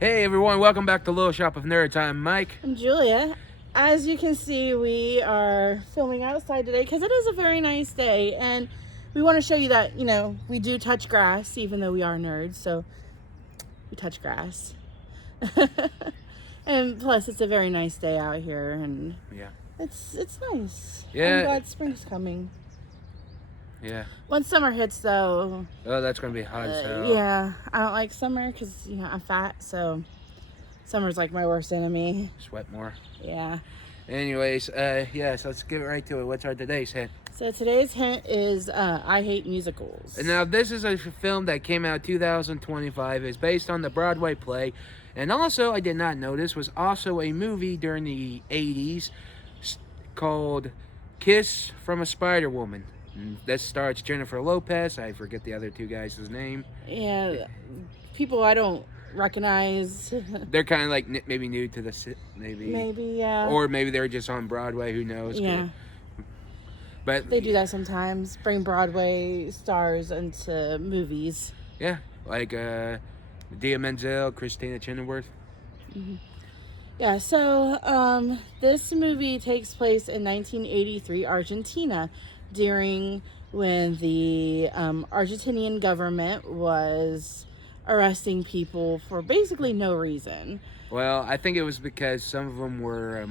Hey everyone, welcome back to Little Shop of Nerds. I'm Mike. I'm Julia. As you can see, we are filming outside today because it is a very nice day, and we want to show you that, we do touch grass, even though we are nerds, so we touch grass. And plus, it's a very nice day out here, and Yeah. it's nice. Yeah. I'm glad spring's coming. Yeah. Once summer hits, though, Oh, that's gonna be hot as hell. yeah, I don't like summer because, I'm fat, so summer's like my worst enemy. Sweat more. Yeah. Anyways, so let's get right to it. What's our today's hint? So today's hint is I hate musicals. And now this is a film that came out 2025. It's based on the Broadway play, and also I did not notice was also a movie during the 80s called Kiss from a Spider Woman. This stars Jennifer Lopez. I forget the other two guys' name. Yeah, people I don't recognize. They're kind of like maybe new to the Maybe, yeah. or maybe they're just on Broadway. Who knows? Yeah. But They do that sometimes. Bring Broadway stars into movies. Yeah, like Dia Menzel, Christina Chenoweth. Mm-hmm. Yeah, so this movie takes place in 1983 Argentina during when the Argentinian government was arresting people for basically no reason. Well, I think it was because some of them were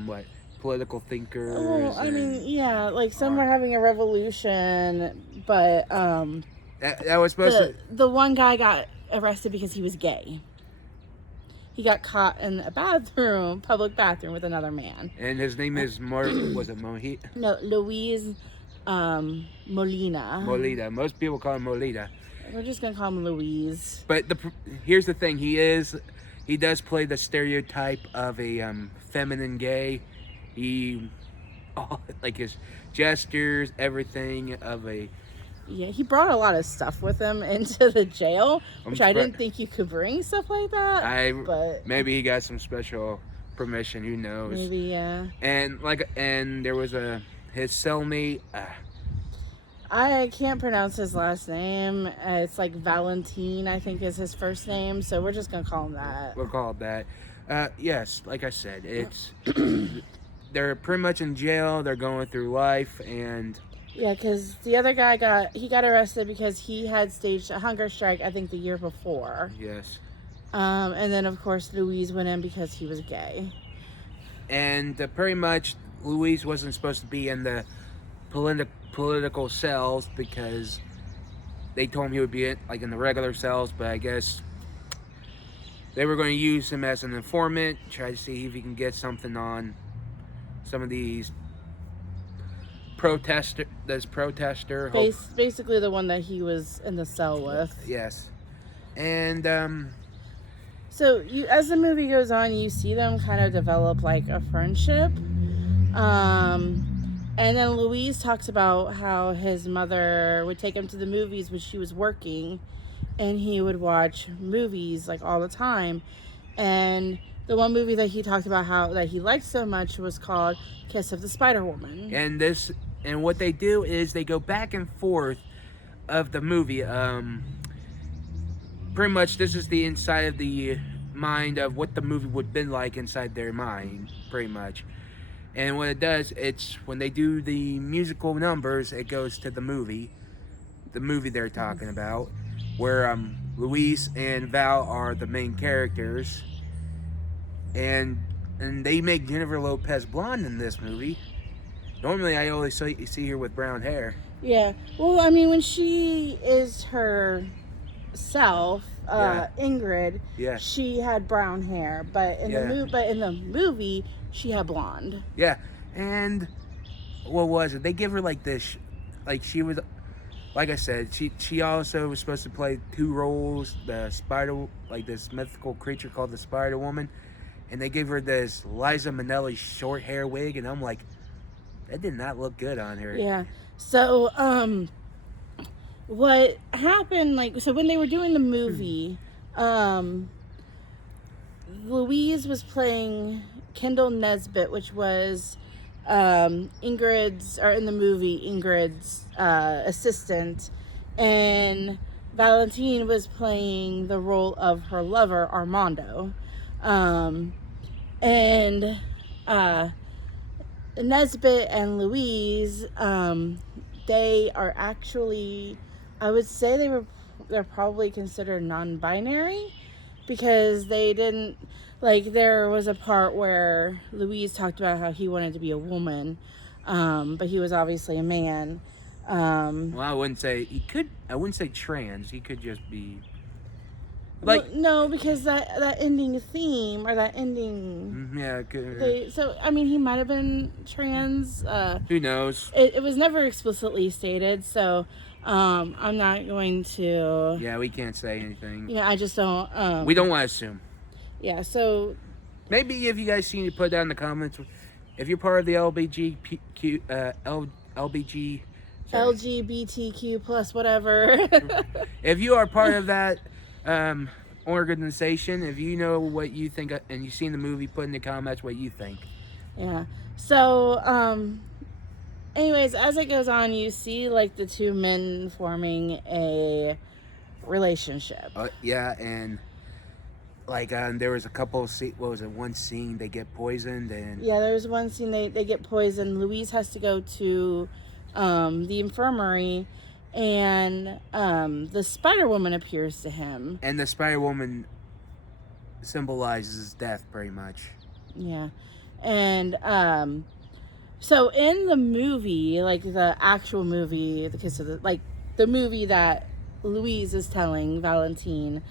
political thinkers. Well, I mean, yeah, like some were having a revolution, but that was supposed the one guy got arrested because he was gay. He got caught in a public bathroom with another man. And his name is was it Mohit? No, Luis Molina. Molina. Most people call him Molina. We're just gonna call him Luis. But here's the thing: he does play the stereotype of a feminine gay. Like his gestures, everything of a. Yeah, he brought a lot of stuff with him into the jail, which I didn't think you could bring stuff like that. But maybe he got some special permission. Who knows? Maybe, yeah. And there was his cellmate. I can't pronounce his last name. It's like Valentin, I think, is his first name. So we're just gonna call him that. We'll call it that. Yes, like I said, it's they're pretty much in jail. They're going through life and. Yeah, because the other guy got arrested because he had staged a hunger strike, I think, the year before. Yes. And then, of course, Luis went in because he was gay. And pretty much, Luis wasn't supposed to be in the political cells because they told him he would be in the regular cells, but I guess they were going to use him as an informant, try to see if he can get something on some of these protester. Basically the one that he was in the cell with. Yes. And so as the movie goes on, you see them kind of develop like a friendship. And then Luis talks about how his mother would take him to the movies when she was working, and he would watch movies like all the time. And the one movie that he talked about that he liked so much was called Kiss of the Spider Woman. And what they do is they go back and forth of the movie. Pretty much this is the inside of the mind of what the movie would have been like inside their mind, pretty much. And what it does, it's when they do the musical numbers, it goes to the movie they're talking about, where Luis and Val are the main characters. And they make Jennifer Lopez blonde in this movie. Normally, I always see her with brown hair. Yeah. Well, I mean, when she is herself, Ingrid, yeah, she had brown hair, but in the movie, she had blonde. Yeah. And what was it? They give her like this, like she was, like I said, she also was supposed to play two roles, this mythical creature called the Spider Woman, and they gave her this Liza Minnelli short hair wig, and I'm like, that did not look good on her. Yeah. So, what happened, so when they were doing the movie, Louise was playing Kendall Nesbitt, which was in the movie, Ingrid's assistant, and Valentine was playing the role of her lover, Armando. And Nesbitt and Louise, they are actually, I would say they're probably considered non-binary, because they didn't, like, there was a part where Louise talked about how he wanted to be a woman, but he was obviously a man. Well, I wouldn't say I wouldn't say trans. He could just be like. Well, no, because that ending theme, or that ending, Yeah. Could, so I mean, he might have been trans. who knows? It was never explicitly stated, so I'm not going to. Yeah, we can't say anything. Yeah, I just don't. We don't want to assume. Yeah, so Maybe if you guys see it, put down in the comments. If you're part of the LBG, sorry. LGBTQ plus whatever. If you are part of that organization, if you know what you think and you've seen the movie, put in the comments what you think. Yeah. So, anyways, as it goes on, you see like the two men forming a relationship. Yeah, and like there was a couple of what was it? One scene they get poisoned, and Yeah, there's one scene they get poisoned. Louise has to go to the infirmary, and the Spider Woman appears to him. and the Spider Woman symbolizes death, pretty much. Yeah, and so in the movie, like the actual movie, the Kiss of the, like the movie that Louise is telling Valentine,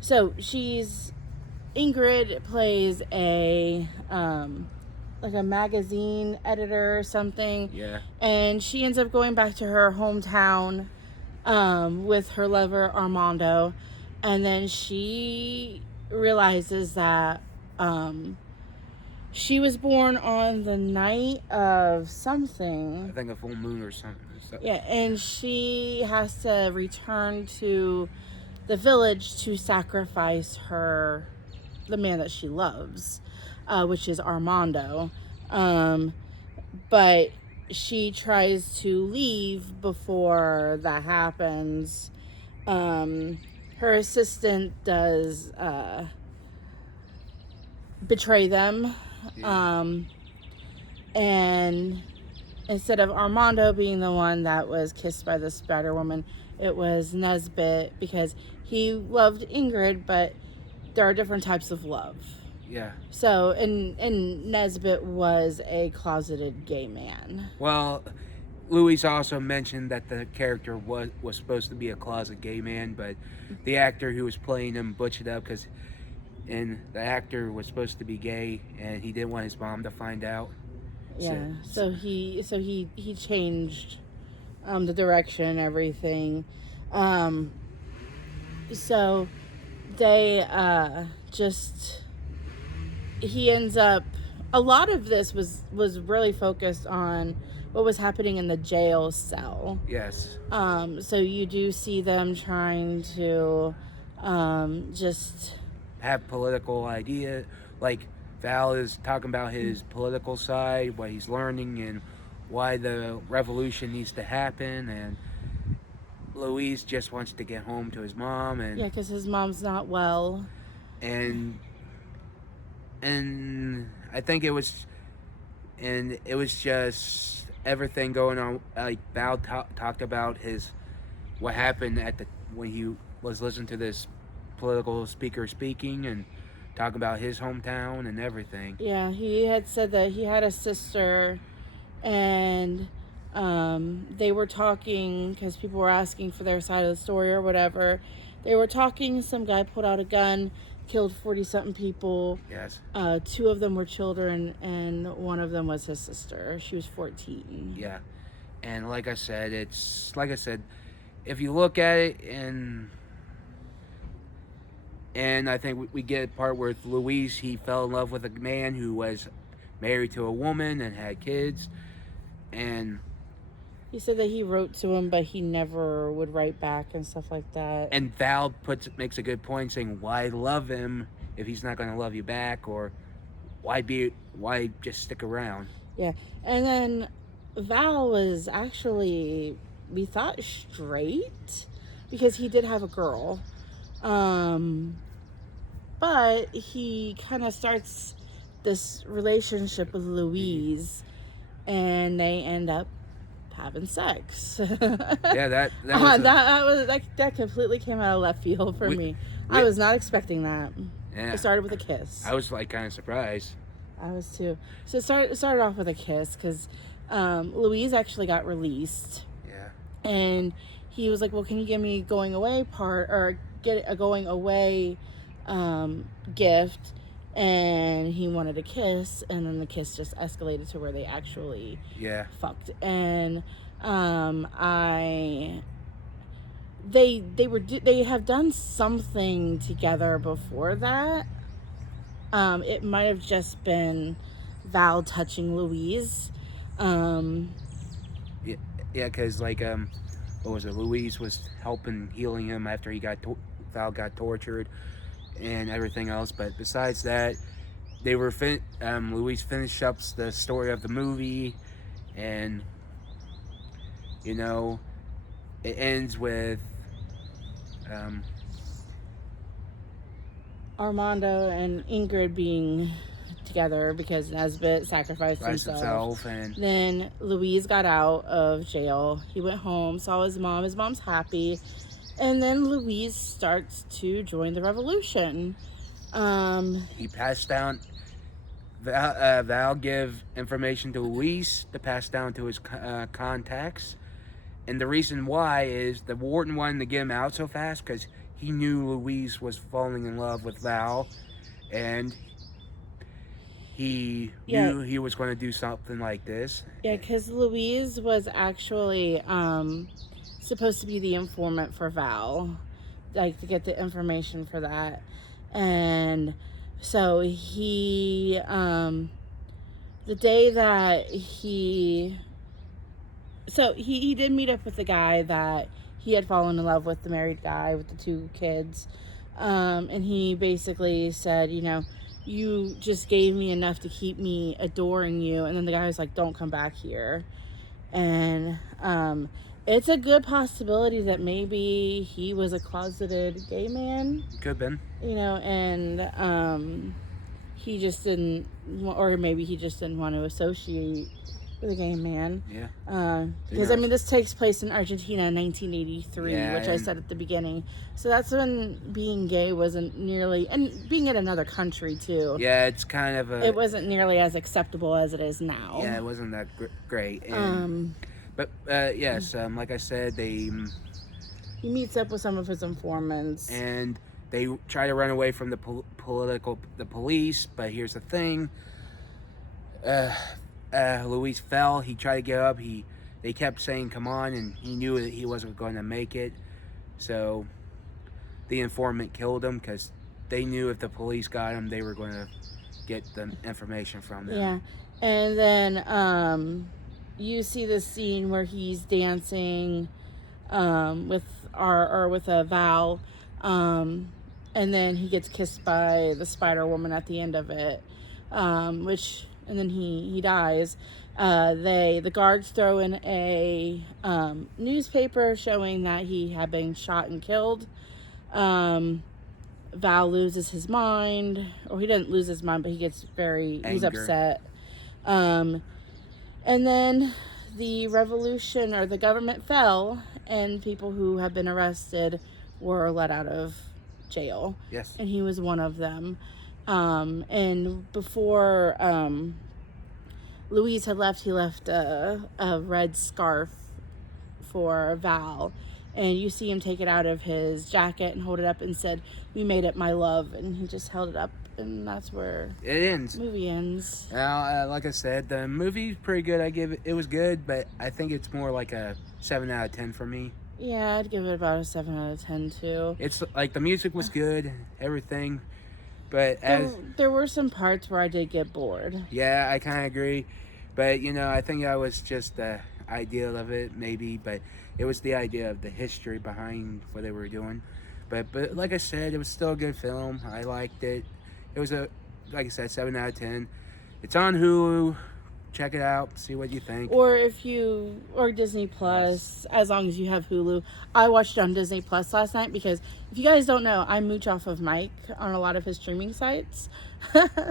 so Ingrid plays a like a magazine editor or something. Yeah. And she ends up going back to her hometown with her lover Armando, and then she realizes that she was born on the night of something. I think a full moon or something. Yeah, and she has to return to the village to sacrifice the man that she loves, which is Armando. But she tries to leave before that happens. Her assistant does betray them. Yeah. And instead of Armando being the one that was kissed by the Spider Woman, it was Nesbitt, because he loved Ingrid, but there are different types of love. Yeah. So, and Nesbitt was a closeted gay man. Well, Louise also mentioned that the character was supposed to be a closet gay man, but the actor who was playing him butchered up and the actor was supposed to be gay, and he didn't want his mom to find out. Yeah. So he changed the direction and everything. So they he ends up, a lot of this was really focused on what was happening in the jail cell. Yes. So you do see them trying to just have political idea, like Val is talking about his political side, what he's learning, and why the revolution needs to happen, and Louise just wants to get home to his mom, and yeah, because his mom's not well, and I think it was just everything going on. Like Val talked about what happened when he was listening to this political speaker speaking and talking about his hometown and everything. Yeah, he had said that he had a sister, and they were talking because people were asking for their side of the story or whatever. They were talking. Some guy pulled out a gun, killed 40-something people. Yes. 2 of them were children, and 1 of them was his sister. She was 14. Yeah, and like I said, if you look at it and I think we get a part where Louise, he fell in love with a man who was married to a woman and had kids, and he said that he wrote to him, but he never would write back and stuff like that. And Val makes a good point, saying, why love him if he's not going to love you back, or why just stick around? Yeah, and then Val was actually, we thought, straight, because he did have a girl. but he kind of starts this relationship with Louise, and they end up having sex. Yeah, that was that completely came out of left field for me. we- I was not expecting that. yeah. It started with a kiss. I was like kind of surprised. I was too. So it started off with a kiss because Louise actually got released, Yeah. and he was like, "Well, can you give me going away part or get a going away gift?" And he wanted a kiss, and then the kiss just escalated to where they actually Yeah. fucked. And they have done something together before that. It might have just been Val touching Louise. Yeah, because like what was it? Louise was helping healing him after he got Val got tortured and everything else. But besides that, they were Louise finished up the story of the movie, and you know, it ends with Armando and Ingrid being together because Nesbitt sacrificed himself. and Then Louise got out of jail. He went home, saw his mom. His mom's happy. And then Louise starts to join the revolution. he passed down. Val give information to Luis to pass down to his contacts, and the reason why is the warden wanted to get him out so fast because he knew Luis was falling in love with Val, and he knew he was going to do something like this. Yeah, because Louise was actually supposed to be the informant for Val, like to get the information for that. And so he, the day that he did meet up with the guy that he had fallen in love with, the married guy with the 2 kids. And he basically said, you know, you just gave me enough to keep me adoring you. And then the guy was like, don't come back here. And it's a good possibility that maybe he was a closeted gay man. Could have been. You know, and he just didn't, or maybe he just didn't want to associate with a gay man. Yeah. Because, I mean, this takes place in Argentina in 1983, Yeah, which I said at the beginning. So that's when being gay wasn't nearly, and being in another country, too. Yeah, it's kind of a... It wasn't nearly as acceptable as it is now. Yeah, it wasn't that great. And, but, yes, like I said, he meets up with some of his informants. And they try to run away from the police, but here's the thing. Luis fell. He tried to get up. They kept saying, come on, and he knew that he wasn't going to make it. So the informant killed him because they knew if the police got him, they were going to get the information from them. Yeah. And then you see this scene where he's dancing with Val, and then he gets kissed by the Spider Woman at the end of it, and then he dies. The guards throw in a newspaper showing that he had been shot and killed. Val loses his mind, or he doesn't lose his mind, but he gets he's upset. And then the revolution or the government fell, and people who have been arrested were let out of jail. Yes. And he was one of them. And before Louise had left, he left a red scarf for Val. And you see him take it out of his jacket and hold it up and said, "We made it, my love." And he just held it up, and that's where it ends. The movie ends. Now, like I said, the movie's pretty good. It was good, but I think it's more like a 7 out of 10 for me. Yeah, I'd give it about a 7 out of 10 too. It's like the music was good, everything, but there were some parts where I did get bored. Yeah, I kind of agree, but I think that was just the idea of it, maybe, but it was the idea of the history behind what they were doing. But like I said, it was still a good film. I liked it. It was like I said, 7 out of 10. It's on Hulu. check it out, see what you think. Or or Disney Plus, as long as you have Hulu. I watched it on Disney Plus last night because if you guys don't know, I mooch off of Mike on a lot of his streaming sites.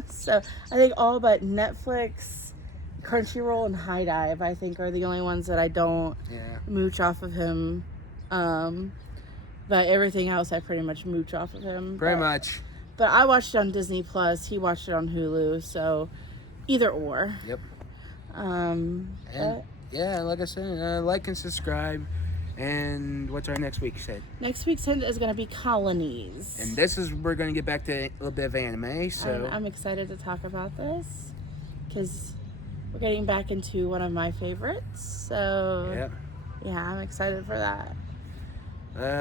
So I think all but Netflix, Crunchyroll, and High Dive, I think, are the only ones that I don't mooch off of him. But everything else I pretty much mooch off of him. Pretty much. But I watched it on Disney Plus. He watched it on Hulu. So either or. Yep. Yeah, like I said, like and subscribe. And what's our next week's hit? Next week's hit is going to be Colonies. And we're going to get back to a little bit of anime. So I'm excited to talk about this because we're getting back into one of my favorites. So yeah, I'm excited for that.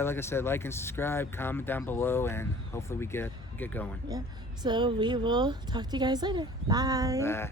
Like I said, like and subscribe, comment down below, and hopefully we get going. Yeah. So we will talk to you guys later. Bye. Bye.